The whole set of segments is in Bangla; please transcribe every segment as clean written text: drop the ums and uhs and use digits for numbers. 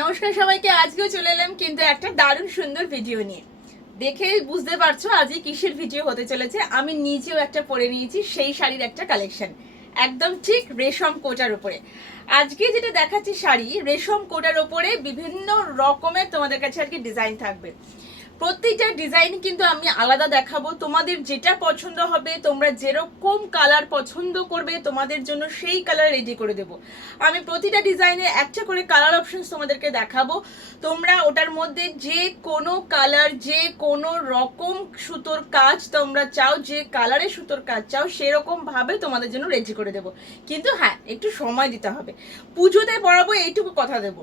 নমস্কার সবাইকে। আজকেও চলে এলাম কিন্তু একটা দারুণ সুন্দর ভিডিও নিয়ে। দেখে বুঝতে পারছো আজকে কিসের ভিডিও হতে চলেছে। আমি নিজেও একটা পরে নিয়েছি সেই শাড়ির একটা কালেকশন, একদম ঠিক রেশম কোটার উপরে। আজকে যেটা দেখাচ্ছি শাড়ি রেশম কোটার উপরে বিভিন্ন রকমের তোমাদের কাছে আজকে ডিজাইন থাকবে। প্রত্যেকটা ডিজাইন কিন্তু আমি আলাদা দেখাবো। তোমাদের যেটা পছন্দ হবে, তোমরা যেরকম কালার পছন্দ করবে তোমাদের জন্য সেই কালার রেডি করে দেবো। আমি প্রতিটা ডিজাইনের একটা করে কালার অপশনস তোমাদেরকে দেখাবো। তোমরা ওটার মধ্যে যে কোনো কালার, যে কোনো রকম সুতোর কাজ তোমরা চাও, যে কালারে সুতোর কাজ চাও সেরকম ভাবে তোমাদের জন্য রেডি করে দেবো। কিন্তু হ্যাঁ, একটু সময় দিতে হবে। পুজোতে পরাবো এইটুকু কথা দেবো।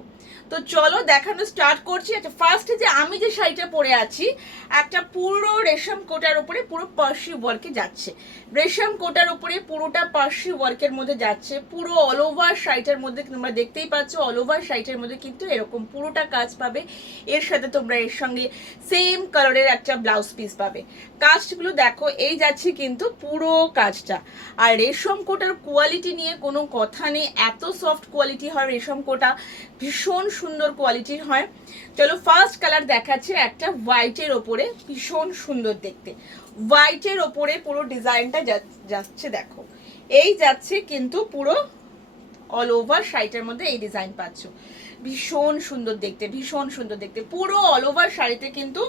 তো চলো দেখানো স্টার্ট করছি। আচ্ছা, ফার্স্টে যে আমি যে শাড়িটা পরে আছি একটা পুরো রেশম কোটার উপরে পুরো পার্সি ওয়ার্কে যাচ্ছে। রেশম কোটার উপরে পুরোটা পার্সি ওয়ার্কের মধ্যে যাচ্ছে। পুরো অল ওভার শাড়িটার মধ্যে তোমরা দেখতেই পাচ্ছ, অল ওভার শাড়িটার মধ্যে কিন্তু এরকম পুরোটা কাজ পাবে। এর সাথে তোমরা এর সঙ্গে সেম কালারের একটা ব্লাউজ পিস পাবে। কাজগুলো দেখো, এই যাচ্ছে কিন্তু পুরো কাজটা। আর রেশম কোটার কোয়ালিটি নিয়ে কোনো কথা নেই, এত সফট কোয়ালিটি হয় রেশম কোটা, ভীষণ সুন্দর কোয়ালিটির হয়। চলো ফার্স্ট কালার দেখাচ্ছে একটা হোয়াইটের ওপরে, ভীষণ সুন্দর দেখতে। হোয়াইটের ওপরে পুরো ডিজাইনটা যাচ্ছে দেখো। এই যাচ্ছে কিন্তু পুরো অল ওভার শাড়িটার মধ্যে এই ডিজাইন পাচ্ছ। ভীষণ সুন্দর দেখতে, ভীষণ সুন্দর দেখতে। পুরো অল ওভার শাড়িতে কিন্তু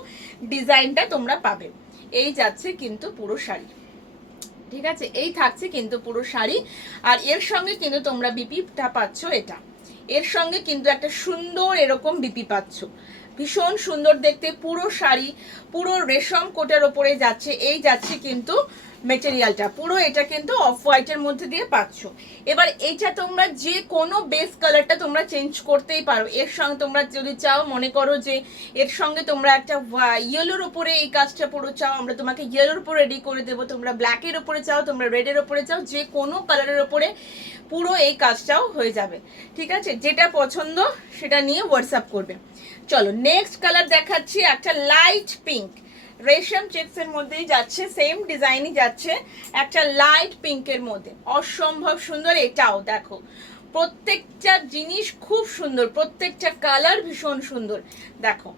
ডিজাইনটা তোমরা পাবে। এই যাচ্ছে কিন্তু পুরো শাড়ি, ঠিক আছে। এই থাকছে কিন্তু পুরো শাড়ি। আর এর সঙ্গে কিন্তু তোমরা বিপিটা পাচ্ছ। এটা এর সঙ্গে কিন্তু একটা সুন্দর এরকম বিপি পাচ্ছ, ভীষণ সুন্দর দেখতে। পুরো শাড়ি পুরো রেশম কোটার ওপরে যাচ্ছে। এই যাচ্ছে কিন্তু মেটেরিয়ালটা পুরো, এটা কিন্তু অফ হোয়াইটের মধ্যে দিয়ে পাচ্ছ। এবার এটা তোমরা যে কোনো বেস কালারটা তোমরা চেঞ্জ করতেই পারো। এর সঙ্গে তোমরা যদি চাও, মনে করো যে এর সঙ্গে তোমরা একটা ইয়েলোর ওপরে এই কাজটা পুরো চাও, আমরা তোমাকে ইয়েলোর উপরে রেডি করে দেবো। তোমরা ব্ল্যাকের ওপরে চাও, তোমরা রেডের ওপরে চাও, যে কোনো কালারের ওপরে পুরো এই কাজটাও হয়ে যাবে, ঠিক আছে। যেটা পছন্দ সেটা নিয়ে হোয়াটসঅ্যাপ করবে। চলো নেক্সট কালার দেখাচ্ছি, একটা লাইট পিঙ্ক রেশম চেক্সের মধ্যেই যাচ্ছে, সেম ডিজাইনই যাচ্ছে, একটা লাইট পিঙ্কের মধ্যে অসম্ভব সুন্দর। এটাও দেখো, প্রত্যেকটা জিনিস খুব সুন্দর, প্রত্যেকটা কালার ভীষণ সুন্দর। দেখো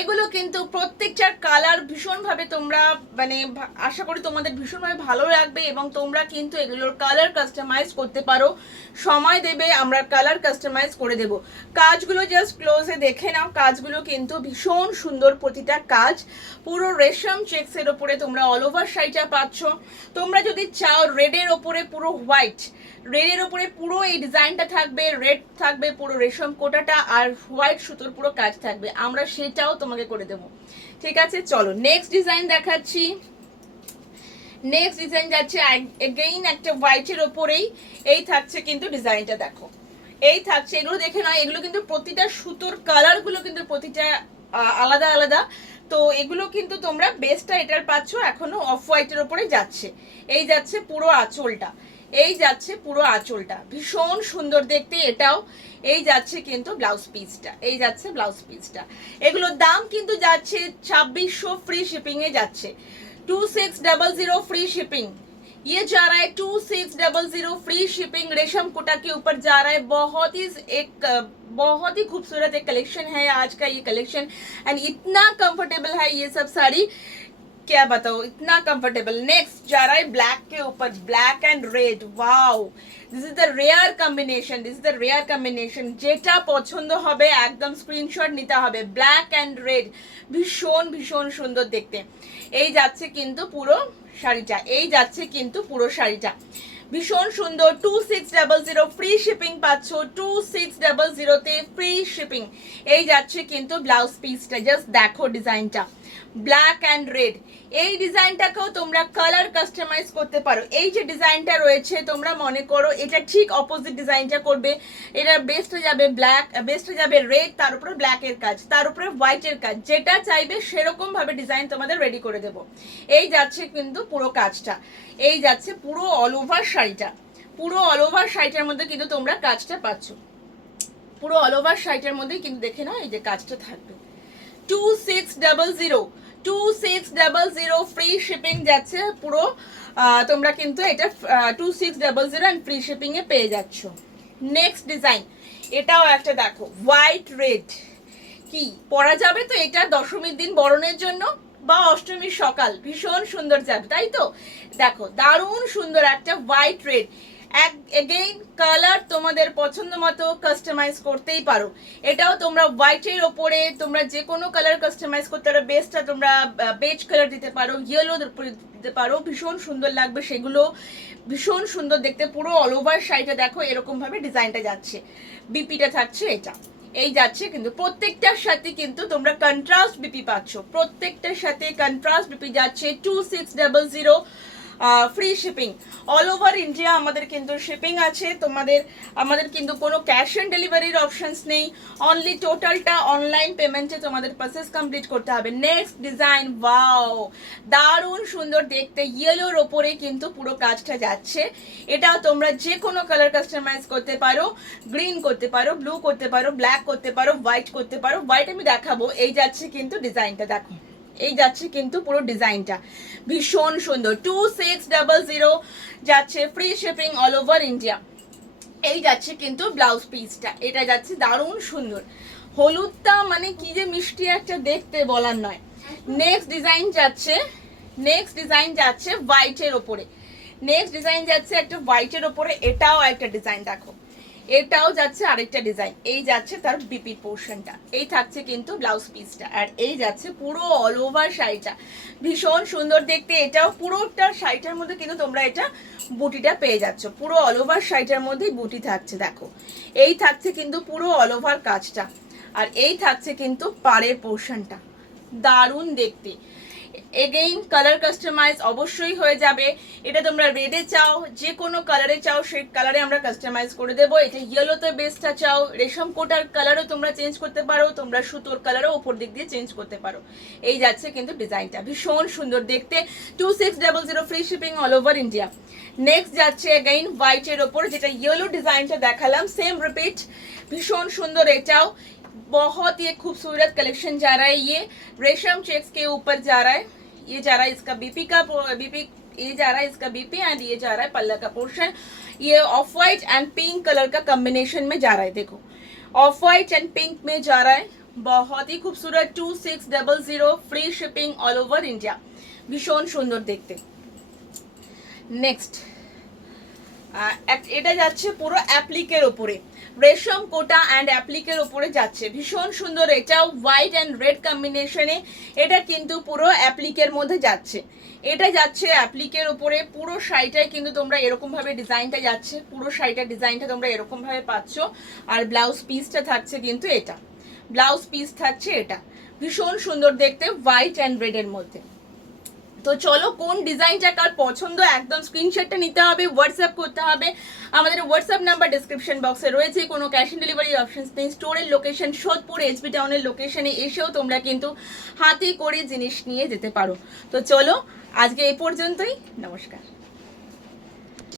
এগুলো কিন্তু প্রত্যেকটার কালার ভীষণভাবে তোমরা মানে আশা করি তোমাদের ভীষণভাবে ভালো লাগবে এবং তোমরা কিন্তু এগুলোর কালার কাস্টমাইজ করতে পারো। সময় দেবে, আমরা কালার কাস্টমাইজ করে দেব। কাজগুলো জাস্ট ক্লোজে দেখে নাও, কাজগুলো কিন্তু ভীষণ সুন্দর প্রতিটা কাজ। পুরো রেশম চেক্সের ওপরে তোমরা অল ওভার শাড়িটা পাচ্ছ। তোমরা যদি চাও রেডের ওপরে পুরো হোয়াইট, রেডের ওপরে পুরো এই ডিজাইনটা থাকবে, রেড থাকবে পুরো রেশম কোটাটা, আর হোয়াইট সুতোর পুরো কাজ থাকবে, আমরা সেটাও তোমাকে করে দেবো, ঠিক আছে। চলো নেক্সট ডিজাইন দেখাচ্ছি। নেক্সট ডিজাইন যাচ্ছে এগেইন একটা হোয়াইটের ওপরেই। এই থাকছে কিন্তু ডিজাইনটা দেখো, এই থাকছে। এগুলো দেখে নয়, এগুলো কিন্তু প্রতিটা সুতোর কালারগুলো কিন্তু প্রতিটা আলাদা আলাদা। তো এগুলো কিন্তু তোমরা বেসটা এটার পাচ্ছ, এখনো অফ হোয়াইটের ওপরে যাচ্ছে। এই যাচ্ছে পুরো আঁচলটা, এই যাচ্ছে পুরো আঁচলটা, ভীষণ সুন্দর দেখতে এটাও। এই যাচ্ছে কিন্তু ব্লাউজ পিসটা, এই যাচ্ছে ব্লাউজ পিসটা। এগুলোর দাম কিন্তু যাচ্ছে 2600, ফ্রি শিপিং এ যাচ্ছে। 2600 फ्री शिपिंग, ये जा रहा है 2600 फ्री शिपिंग। रेशम कोटा के ऊपर जा रहा है। बहुत ही खूबसूरत एक कलेक्शन है आज का ये कलेक्शन, एंड इतना कंफर्टेबल है ये सब साड़ी, क्या बताओ, इतना कंफर्टेबल। नेक्स्ट जा रहा है ब्लैक के ऊपर, black and red. Wow, this is the rare combination, this is the rare combination. যেটা পছন্দ হবে একদম স্ক্রিনশট নিতে হবে। ব্ল্যাক এন্ড রেড, ভীষণ ভীষণ সুন্দর দেখতে। এই যাচ্ছে কিন্তু পুরো শাড়িটা, এই যাচ্ছে কিন্তু পুরো শাড়িটা, ভীষণ সুন্দর। 2600 ফ্রি শিপিং পাচ্ছ, 2600 তে ফ্রি শিপিং। এই যাচ্ছে কিন্তু ব্লাউজ পিসটা, জাস্ট দেখো ডিজাইনটা, ব্ল্যাক অ্যান্ড রেড। এই ডিজাইনটাকেও তোমরা কালার কাস্টমাইজ করতে পারো। এই যে ডিজাইনটা রয়েছে, তোমরা মনে করো এটা ঠিক অপোজিট ডিজাইনটা করবে। এটার বেস্টে যাবে ব্ল্যাক, বেস্টে যাবে রেড, তার উপরে ব্ল্যাকের কাজ, তার উপরে হোয়াইটের কাজ, যেটা চাইবে সেরকম ভাবে ডিজাইন তোমাদের রেডি করে দেবো। এই যাচ্ছে কিন্তু পুরো কাজটা, এই যাচ্ছে পুরো অল ওভার শাড়িটা, পুরো অল ওভার শাড়িটার মধ্যে কিন্তু তোমরা কাজটা পাচ্ছ। পুরো অল ওভার শাড়িটার মধ্যে কিন্তু দেখে নাও এই যে কাজটা থাকবে। 2600 ফ্রি শিপিং যাচ্ছে পুরো। তোমরা কিন্তু এটা 2600 এন্ড ফ্রি শিপিং এ পেয়ে যাচ্ছ। নেক্সট ডিজাইন, এটাও একটা দেখো হোয়াইট রেড, কি পরা যাবে তো এটা দশমীর দিন বরণের জন্য বা অষ্টমীর সকাল, ভীষণ সুন্দর যাবে তাই তো। দেখো দারুণ সুন্দর একটা হোয়াইট রেড, এগেইন কালার তোমাদের পছন্দ মতো কাস্টমাইজ করতেই পারো। এটাও তোমরা হোয়াইটের ওপরে তোমরা যে কোনো কালার কাস্টমাইজ করতে পারো, বেস্টটা তোমরা বেজ কালার দিতে পারো, ইয়েলোর উপরে দিতে পারো, ভীষণ সুন্দর লাগবে সেগুলো, ভীষণ সুন্দর দেখতে। পুরো অল ওভার শাড়িটা দেখো এরকম ভাবে ডিজাইনটা যাচ্ছে, বিপিটা থাকছে এটা, এই যাচ্ছে কিন্তু প্রত্যেকটার সাথে কিন্তু তোমরা কন্ট্রাস্ট বিপি পাচ্ছ, প্রত্যেকটার সাথে কন্ট্রাস্ট বিপি যাচ্ছে। 2600 free shipping all over India, আমাদের কিন্তু শিপিং আছে তোমাদের, আমাদের কিন্তু কোনো ক্যাশ অন ডেলিভারির অপশনস নেই, অনলি টোটালটা অনলাইন পেমেন্টে তোমাদের প্রসেস কমপ্লিট করতে হবে। নেক্সট ডিজাইন, ওয়াও দারুণ সুন্দর দেখতে, ইয়েলোর ওপরে কিন্তু পুরো কাজটা যাচ্ছে। এটাও তোমরা যে কোনো কালার কাস্টমাইজ করতে পারো, গ্রিন করতে পারো, ব্লু করতে পারো, ব্ল্যাক করতে পারো, হোয়াইট করতে পারো। হোয়াইট আমি দেখাবো, এই যাচ্ছে কিন্তু ডিজাইনটা দেখো, এই যাচ্ছে কিন্তু পুরো ডিজাইনটা ভীষণ সুন্দর। 2600 যাচ্ছে free shipping all over India. এই যাচ্ছে কিন্তু ব্লাউজ পিসটা, এটা যাচ্ছে দারুণ সুন্দর, হলুদটা মানে কি যে মিষ্টি একটা দেখতে বলার নয়। নেক্সট ডিজাইন যাচ্ছে, নেক্সট ডিজাইন যাচ্ছে হোয়াইটের ওপরে, নেক্সট ডিজাইন যাচ্ছে একটা হোয়াইটের ওপরে, এটাও একটা ডিজাইন দেখো, এটাও যাচ্ছে আরেকটা ডিজাইন, এই যাচ্ছে তার বিপি পোর্শনটা, এই থাকছে কিন্তু ব্লাউজ পিসটা, আর এই যাচ্ছে পুরো অল ওভার শাড়িটা ভীষণ সুন্দর দেখতে। এটাও পুরোটা শাড়িটার মধ্যে কিন্তু তোমরা এটা বুটিটা পেয়ে যাচ্ছ, পুরো অল ওভার শাড়িটার মধ্যেই বুটি থাকছে দেখো, এই থাকছে কিন্তু পুরো অল ওভার কাজটা, আর এই থাকছে কিন্তু পাড়ের পোর্শনটা, দারুণ দেখতে। এগেইন কালার কাস্টমাইজ অবশ্যই হয়ে যাবে, এটা তোমরা রেডে চাও, যে কোনো কালারে চাও সেই কালারে আমরা কাস্টমাইজ করে দেবো। এটা ইয়েলোতে বেসটা চাও, রেশম কোটার কালারও তোমরা চেঞ্জ করতে পারো, তোমরা সুতোর কালারও ওপর দিক দিয়ে চেঞ্জ করতে পারো। এই যাচ্ছে কিন্তু ডিজাইনটা ভীষণ সুন্দর দেখতে। 2600 free shipping all over India. Next যাচ্ছে এগেইন হোয়াইটের ওপর, যেটা ইয়েলো ডিজাইনটা দেখালাম সেম রিপিট, ভীষণ সুন্দর এটাও, बहुत ही खूबसूरत कलेक्शन जा रहा है। ये रेशम चेक्स के ऊपर जा रहा है, ये जा रहा है इसका बीपी का बीपी, ये जा रहा है इसका बीपी एंड ये जा रहा है पल्ला का पोर्शन। ये of white and pink colour का कॉम्बिनेशन में जा रहा है, देखो ऑफ वाइट एंड पिंक में जा रहा है, बहुत ही खूबसूरत। 2600 free shipping all over India, भीषण सुंदर देखते। नेक्स्ट এটা যাচ্ছে পুরো অ্যাপ্লিকের উপরে, রেশম কোটা অ্যান্ড অ্যাপ্লিকের উপরে যাচ্ছে, ভীষণ সুন্দর। এটাও হোয়াইট অ্যান্ড রেড কম্বিনেশনে, এটা কিন্তু পুরো অ্যাপ্লিকের মধ্যে যাচ্ছে, এটা যাচ্ছে অ্যাপ্লিকের উপরে। পুরো শাড়িটায় কিন্তু তোমরা এরকম ভাবে ডিজাইনটা যাচ্ছে, পুরো শাড়িটার ডিজাইনটা তোমরা এরকম ভাবে পাচ্ছ। আর ব্লাউজ পিসটা থাকছে কিন্তু এটা, ব্লাউজ পিস থাকছে এটা, ভীষণ সুন্দর দেখতে হোয়াইট অ্যান্ড রেডের মধ্যে। তো চলো কোন ডিজাইনটা কার পছন্দ একদম স্ক্রিনশটটা নিতে হবে, হোয়াটসঅ্যাপ করতে হবে। আমাদের হোয়াটসঅ্যাপ নাম্বার ডেসক্রিপশন বক্সে রয়েছে, কোনো ক্যাশ অন ডেলিভারি অপশনস নেই। স্টোরের লোকেশন সোদপুর এসবি টাউনের লোকেশনে এসেও তোমরা কিন্তু হাতে করে জিনিস নিয়ে যেতে পারো। তো চলো আজকে এই পর্যন্তই, নমস্কার।